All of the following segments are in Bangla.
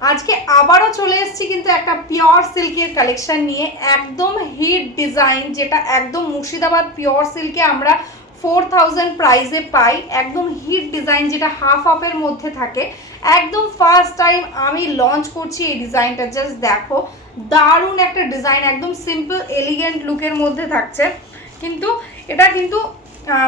আজকে আবারও চলে এসেছি কিন্তু একটা পিওর সিল্কের কালেকশন নিয়ে, একদম হিট ডিজাইন, যেটা একদম মুর্শিদাবাদ পিওর সিল্কে আমরা 4000 প্রাইসে পাই। একদম হিট ডিজাইন, যেটা হাফ আপের মধ্যে থাকে। একদম ফার্স্ট টাইম আমি লঞ্চ করছি এই ডিজাইনটা। জাস্ট দেখো, দারুণ একটা ডিজাইন, একদম সিম্পল এলিগেন্ট লুকের মধ্যে থাকছে। কিন্তু এটা কিন্তু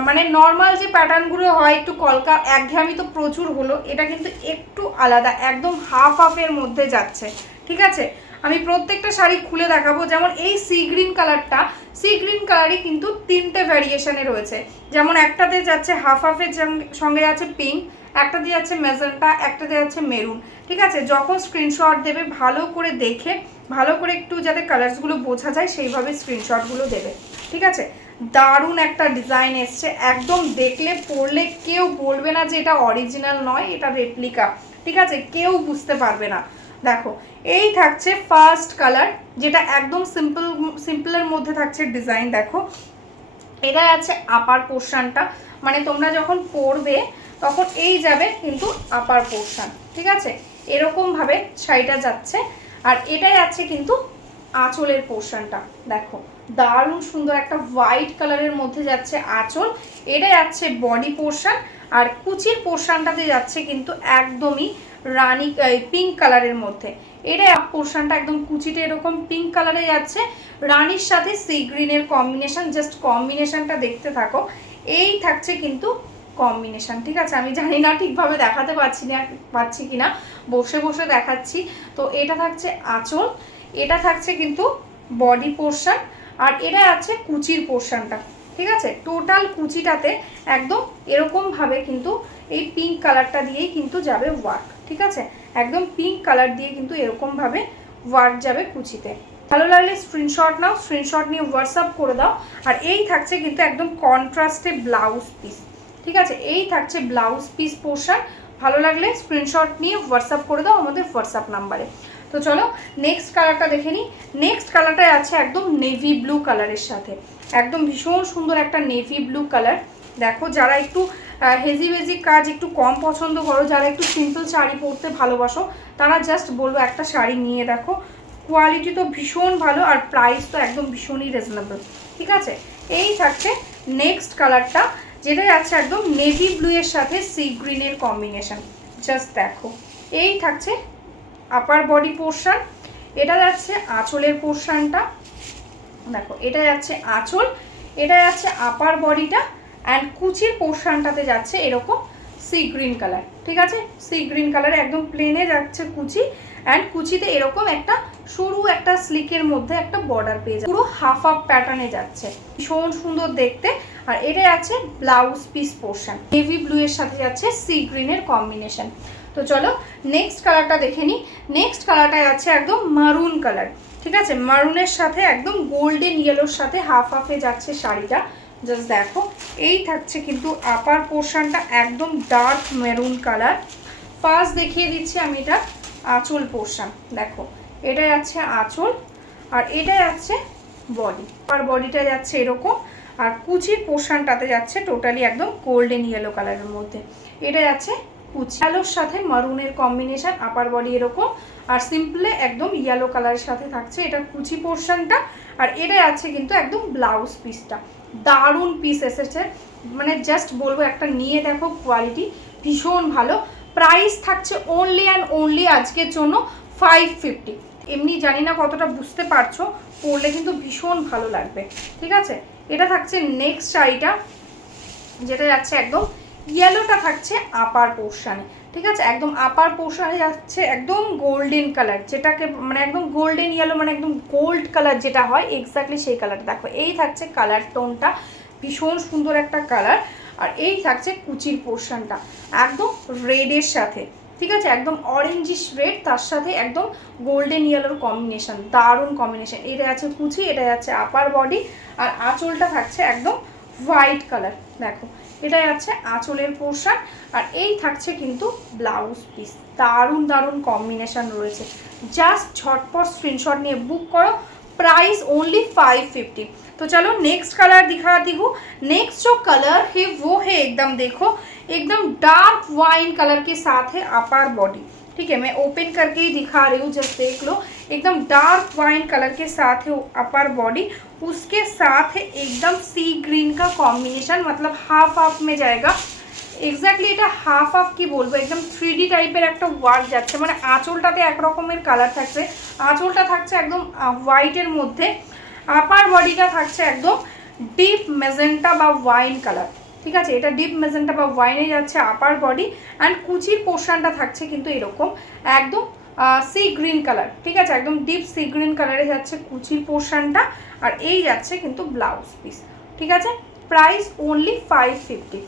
মানে নর্মাল যে প্যাটার্নগুলো হয় একটু কলকা একঘেয়েমি তো প্রচুর হলো, এটা কিন্তু একটু আলাদা, একদম হাফ হাফের মধ্যে যাচ্ছে। ঠিক আছে, আমি প্রত্যেকটা শাড়ি খুলে দেখাবো। যেমন এই সি গ্রিন কালারটা, সি গ্রিন কালারই কিন্তু তিনটে ভ্যারিয়েশনে রয়েছে। যেমন একটাতে যাচ্ছে হাফ হাফের সঙ্গে যাচ্ছে পিঙ্ক, একটাতে যাচ্ছে ম্যাজেন্টা, একটাতে যাচ্ছে মেরুন। ঠিক আছে, যখন স্ক্রিনশট দেবে ভালো করে দেখে, ভালো করে একটু যাতে কালার্সগুলো বোঝা যায় সেইভাবে স্ক্রিনশটগুলো দেবে। ঠিক আছে, দারুণ একটা ডিজাইন এসছে, একদম দেখলে পরলে কেউ বলবে না যে এটা অরিজিনাল নয়, এটা রেপ্লিকা। ঠিক আছে, কেউ বুঝতে পারবে না। দেখো, এই থাকছে ফার্স্ট কালার, যেটা একদম সিম্পলের মধ্যে থাকছে ডিজাইন। দেখো, এটা আছে আপার পোর্শনটা, মানে তোমরা যখন পরবে তখন এই যাবে কিন্তু আপার পোর্শন। ঠিক আছে, এরকমভাবে শাড়িটা যাচ্ছে। আর এটাই আছে কিন্তু আঁচলের পোর্শনটা। দেখো, দারুণ সুন্দর একটা হোয়াইট কালারের মধ্যে যাচ্ছে আঁচল। এটা যাচ্ছে বডি পোর্শন, আর কুচির পোর্শনটাতে যাচ্ছে কিন্তু একদমই রানি পিঙ্ক কালারের মধ্যে। এটা পোর্শনটা একদম কুচিতে এরকম পিঙ্ক কালারে যাচ্ছে, রানির সাথে সি গ্রিনের কম্বিনেশন। জাস্ট কম্বিনেশনটা দেখতে থাকো, এই থাকছে কিন্তু কম্বিনেশন। ঠিক আছে, আমি জানি না ঠিকভাবে দেখাতে পারছি কিনা, বসে বসে দেখাচ্ছি। তো এটা থাকছে আঁচল, এটা থাকছে কিন্তু বডি পোর্শন, আর এটা আছে কুচির পোর্শনটা। ঠিক আছে, টোটাল কুচিটাতে একদম এরকমভাবে কিন্তু এই পিঙ্ক কালারটা দিয়েই কিন্তু যাবে ওয়ার্ক। ঠিক আছে, একদম পিঙ্ক কালার দিয়ে কিন্তু এরকমভাবে ওয়ার্ক যাবে কুচিতে। ভালো লাগলে স্ক্রিনশট নাও, স্ক্রিনশট নিয়ে হোয়াটসঅ্যাপ করে দাও। আর এই থাকছে কিন্তু একদম কন্ট্রাস্টে ব্লাউজ পিস। ঠিক আছে, এই থাকছে ব্লাউজ পিস পোর্শন। ভালো লাগলে স্ক্রিনশট নিয়ে হোয়াটসঅ্যাপ করে দাও আমাদের হোয়াটসঅ্যাপ নাম্বারে। তো চলো নেক্সট কালারটা দেখে নিই। নেক্সট কালারটা আছে একদম নেভি ব্লু কালারের সাথে, একদম ভীষণ সুন্দর একটা নেভি ব্লু কালার। দেখো, যারা একটু হেজি বেজি কাজ একটু কম পছন্দ করো, যারা একটু সিম্পল শাড়ি পরতে ভালোবাসো, তারা জাস্ট বলবো একটা শাড়ি নিয়ে দেখো। কোয়ালিটি তো ভীষণ ভালো, আর প্রাইস তো একদম ভীষণই রিজনেবল। ঠিক আছে, এই থাকছে নেক্সট কালারটা, যেটা যাচ্ছে একদম নেভি ব্লু এর সাথে সি গ্রিনের কম্বিনেশন। জাস্ট দেখো, এই থাকছে আপার বডি পোর্শন, এটা যাচ্ছে আঁচলের পোর্শনটা। দেখো, এটা যাচ্ছে আঁচল, এটা যাচ্ছে আপার বডিটা, অ্যান্ড কুচির পোর্শনটাতে যাচ্ছে এরকম সি গ্রিন কালার। ঠিক আছে, সি গ্রিন কালারে একদম প্লেনে যাচ্ছে কুচি, অ্যান্ড কুচিতে এরকম একটা সরু একটা স্লিকের মধ্যে একটা বর্ডার পেয়ে যাচ্ছে, পুরো হাফ আপ প্যাটার্নে যাচ্ছে, ভীষণ সুন্দর দেখতে। আর এটা আছে blouse piece portion, navy blue এর সাথে যাচ্ছে সি গ্রিনের কম্বিনেশন। তো চলো নেক্সট কালারটা দেখে নিই। নেক্সট কালারটা যাচ্ছে একদম মারুন কালার। ঠিক আছে, মারুনের সাথে একদম গোল্ডেন ইয়েলোর সাথে হাফ হাফে যাচ্ছে শাড়িটা। জাস্ট দেখো, এই থাকছে কিন্তু আপার পোর্শনটা একদম ডার্ক মেরুন কালার। ফার্স্ট দেখিয়ে দিচ্ছি আমি এটা আঁচল পোর্শন। দেখো, এটা যাচ্ছে আঁচল, আর এটা যাচ্ছে বডি। আর বডিটা যাচ্ছে এরকম, আর কুচির পোর্শনটাতে যাচ্ছে টোটালি একদম গোল্ডেন ইয়েলো কালারের মধ্যে। এটা যাচ্ছে কুচি, ইয়েলোর সাথে মারুনের কম্বিনেশন, আপার বডি এরকম, আর সিম্পলে একদম ইয়েলো কালারের সাথে থাকছে এটা কুচি পোর্শনটা। আর এটা আছে কিন্তু একদম ব্লাউজ পিসটা, দারুণ পিস এসেছে, মানে জাস্ট বলবো একটা নিয়ে দেখো, কোয়ালিটি ভীষণ ভালো। প্রাইস থাকছে অনলি অ্যান্ড অনলি আজকের জন্য 550। এমনি জানি না কতটা বুঝতে পারছো, পরলে কিন্তু ভীষণ ভালো লাগবে। ঠিক আছে, এটা থাকছে নেক্সট শাড়িটা, যেটা যাচ্ছে একদম ইয়েলোটা থাকছে আপার পোর্শনে। ঠিক আছে, একদম আপার পোর্শনে যাচ্ছে একদম গোল্ডেন কালার, যেটাকে মানে একদম গোল্ডেন ইয়েলো, মানে একদম গোল্ড কালার যেটা হয় এক্স্যাক্টলি সেই কালারটা। দেখো, এই থাকছে কালার টোনটা, ভীষণ সুন্দর একটা কালার। আর এই থাকছে কুচির পোর্শনটা একদম রেডের সাথে। ঠিক আছে, একদম অরেঞ্জিশ রেড, তার সাথে একদম গোল্ডেন ইয়েলোর কম্বিনেশন, দারুণ কম্বিনেশন। এটা যাচ্ছে কুচি, এটা যাচ্ছে আপার বডি, আর আঁচলটা থাকছে একদম হোয়াইট কালার। দেখো, এটা যাচ্ছে আঁচলের পোর্শন, আর এই থাকছে কিন্তু ব্লাউজ পিস। দারুণ দারুণ কম্বিনেশন রয়েছে, জাস্ট ঝটপট স্ক্রিনশট নিয়ে বুক করো। Price only 550। तो चलो नेक्स्ट कलर दिखाती हूँ। नेक्स्ट जो कलर है वो है एकदम देखो, एकदम डार्क वाइन कलर के साथ है अपर बॉडी। ठीक है, मैं ओपन करके ही दिखा रही हूँ, जस्ट देख लो। एकदम डार्क वाइन कलर के साथ है अपर बॉडी, उसके साथ है एकदम सी ग्रीन का कॉम्बिनेशन, मतलब हाफ हाफ में जाएगा। এক্স্যাক্টলি এটা হাফ হাফ কি বলবো, একদম 3D টাইপের একটা ওয়ার্ক যাচ্ছে, মানে আঁচলটাতে এক রকমের কালার থাকছে, আঁচলটা থাকছে একদম হোয়াইটের মধ্যে, আপার বডিটা থাকছে একদম ডিপ মেজেন্টা বা ওয়াইন কালার, ঠিক আছে, এটা ডিপ মেজেন্টা বা ওয়াইনে যাচ্ছে আপার বডি। অ্যান্ড কুচির পোর্শনটা থাকছে কিন্তু এরকম একদম সি গ্রিন কালার, ঠিক আছে, একদম ডিপ সি গ্রিন কালারে যাচ্ছে কুচির পোর্শনটা। আর এই যাচ্ছে কিন্তু ব্লাউজ পিস, ঠিক আছে। Price only 550।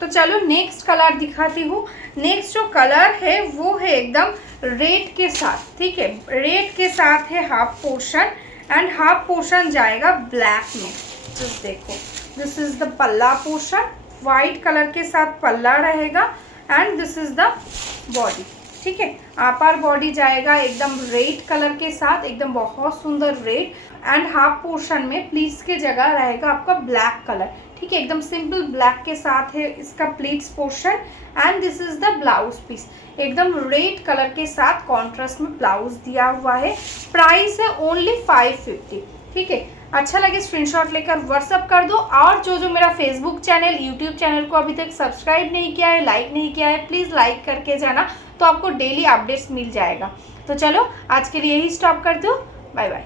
तो चलो नेक्स्ट कलर दिखाती हूँ। नेक्स्ट जो कलर है वो है एकदम रेड के साथ, ठीक है, रेड के साथ है half portion and half portion जाएगा ब्लैक में। जस्ट देखो, दिस इज द पल्ला पोर्शन, वाइट कलर के साथ पल्ला रहेगा and this is the body, ठीक है। अपर बॉडी जाएगा एकदम रेड कलर के साथ, एकदम बहुत सुंदर रेड एंड हाफ पोर्शन में प्लीट्स के जगह रहेगा आपका ब्लैक कलर, ठीक है, एकदम सिंपल ब्लैक के साथ है इसका pleats portion. And this is the blouse piece, एकदम रेड कलर के साथ कॉन्ट्रास्ट में ब्लाउज दिया हुआ है। प्राइस है ओनली 550, ठीक है। अच्छा लगे स्क्रीनशॉट लेकर व्हाट्सअप कर दो। और जो मेरा फेसबुक चैनल, यूट्यूब चैनल को अभी तक सब्सक्राइब नहीं किया है, लाइक नहीं किया है, प्लीज़ लाइक करके जाना, तो आपको डेली अपडेट्स मिल जाएगा। तो चलो आज के लिए यही स्टॉप करते हो, बाय बाय।